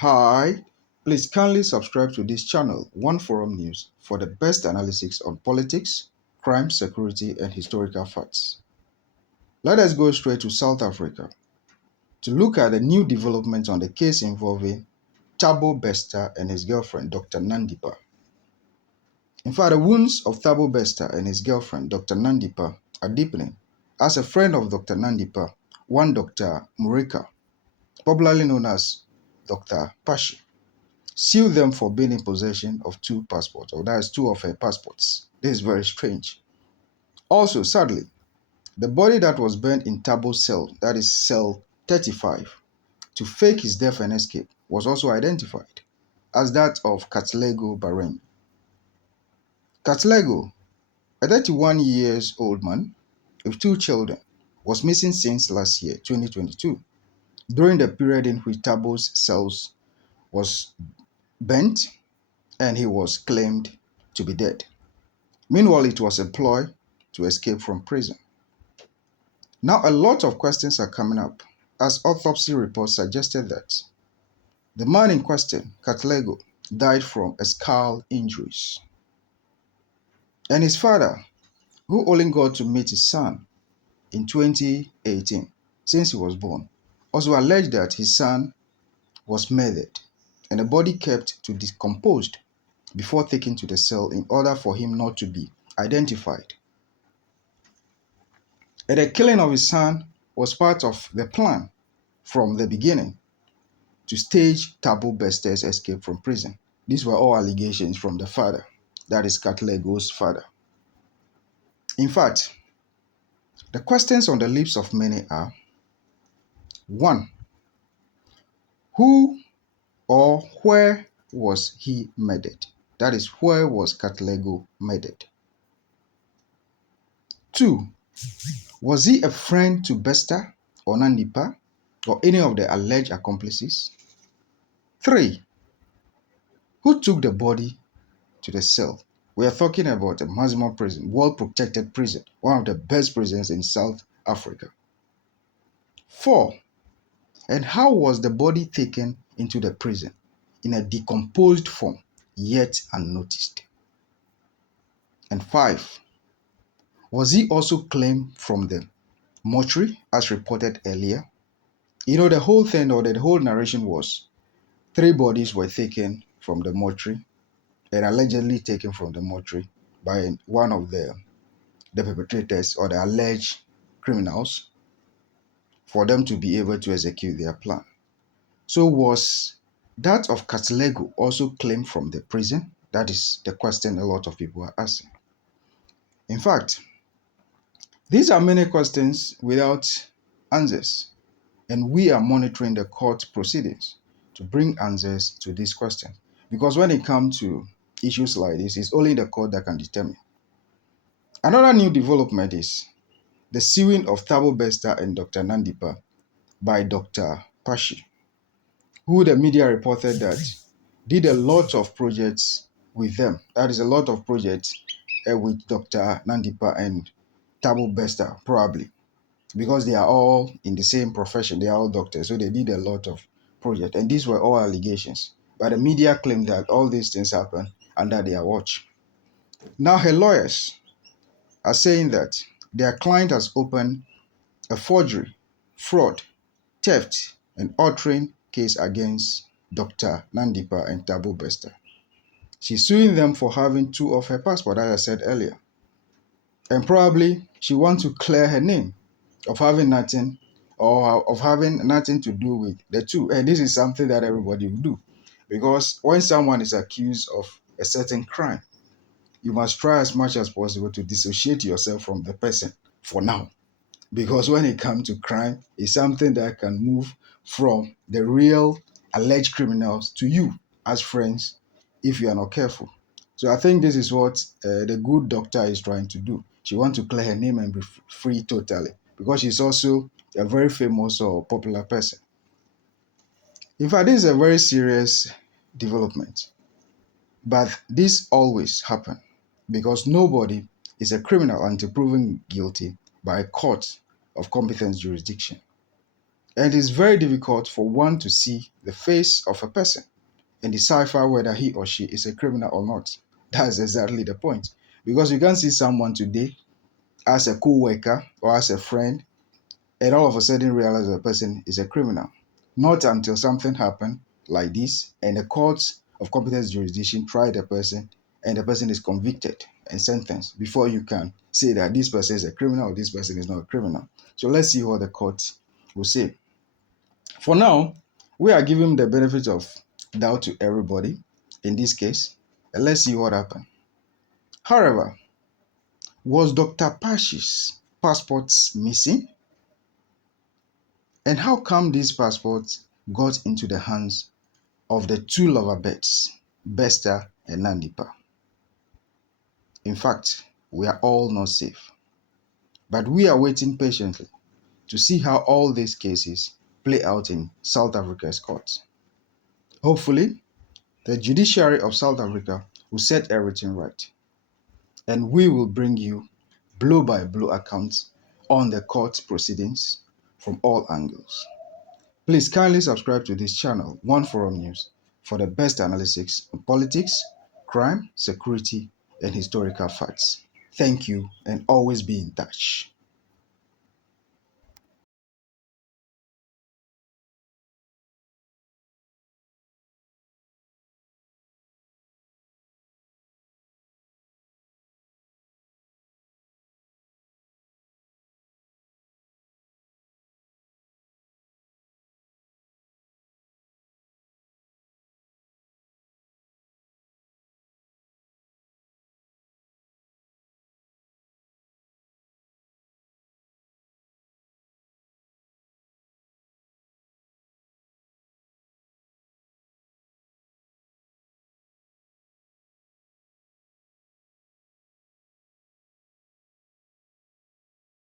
Hi, please kindly subscribe to this channel, One Forum News, for the best analysis on politics, crime, security, and historical facts. Let us go straight to South Africa to look at the new developments on the case involving Thabo Bester and his girlfriend, Dr. Nandipa. In fact, the wounds of Thabo Bester and his girlfriend, Dr. Nandipa, are deepening. As a friend of Dr. Nandipa, one Dr. Murika, popularly known as Dr. Pashy, sued them for being in possession of two passports, or that is two of her passports. This is very strange. Also, sadly, the body that was burned in Tabo's cell, that is cell 35, to fake his death and escape, was also identified as that of Katlego Barem. Katlego, a 31 years old man with two children, was missing since last year, 2022, during the period in which Tabo's cells was burnt and he was claimed to be dead. Meanwhile, it was a ploy to escape from prison. Now, a lot of questions are coming up as autopsy reports suggested that the man in question, Katlego, died from skull injuries. And his father, who only got to meet his son in 2018, since he was born, also alleged that his son was murdered and the body kept to decompose before taken to the cell in order for him not to be identified. And the killing of his son was part of the plan from the beginning to stage Thabo Bester's escape from prison. These were all allegations from the father, that is Katlego's father. In fact, the questions on the lips of many are: 1. Who or where was he murdered? That is, where was Katlego murdered? 2. Was he a friend to Bester or Nandipa or any of the alleged accomplices? 3. Who took the body to the cell? We are talking about a maximum prison, well-protected prison, one of the best prisons in South Africa. 4. And how was the body taken into the prison? In a decomposed form, yet unnoticed. And 5. Was he also claimed from the mortuary, as reported earlier? The whole thing, or the whole narration was 3 bodies were taken from the mortuary and allegedly taken from the mortuary by one of the perpetrators or the alleged criminals for them to be able to execute their plan. So was that of Katlego also claimed from the prison? That is the question a lot of people are asking. In fact, these are many questions without answers, and we are monitoring the court proceedings to bring answers to these questions. Because when it comes to issues like this, it's only the court that can determine. Another new development is the suing of Thabo Bester and Dr. Nandipa by Dr. Pashy, who the media reported that did a lot of projects with them. That is a lot of projects with Dr. Nandipa and Thabo Bester, probably, because they are all in the same profession. They are all doctors, so they did a lot of projects. And these were all allegations. But the media claimed that all these things happened under their watch. Now her lawyers are saying that their client has opened a forgery, fraud, theft, and altering case against Dr. Nandipa and Thabo Bester. She's suing them for having 2 of her passports, as I said earlier. And probably she wants to clear her name of having nothing to do with the 2. And this is something that everybody will do. Because when someone is accused of a certain crime, you must try as much as possible to dissociate yourself from the person for now. Because when it comes to crime, it's something that can move from the real alleged criminals to you as friends if you are not careful. So I think this is what the good doctor is trying to do. She wants to clear her name and be free totally, because she's also a very famous or popular person. In fact, this is a very serious development. But this always happens because nobody is a criminal until proven guilty by a court of competent jurisdiction. And it is very difficult for one to see the face of a person and decipher whether he or she is a criminal or not. That's exactly the point. Because you can't see someone today as a co-worker or as a friend and all of a sudden realize the person is a criminal. Not until something happened like this and the courts of competent jurisdiction try the person and the person is convicted and sentenced before you can say that this person is a criminal or this person is not a criminal. So let's see what the court will say. For now, we are giving the benefit of doubt to everybody in this case, and let's see what happened. However, was Dr. Pashy's passports missing? And how come these passports got into the hands of the two lover birds, Besta and Nandipa? In fact, we are all not safe. But we are waiting patiently to see how all these cases play out in South Africa's courts. Hopefully, the judiciary of South Africa will set everything right, and we will bring you blow by blow accounts on the court proceedings from all angles. Please kindly subscribe to this channel, One Forum News, for the best analysis on politics, crime, security, and historical facts. Thank you, and always be in touch.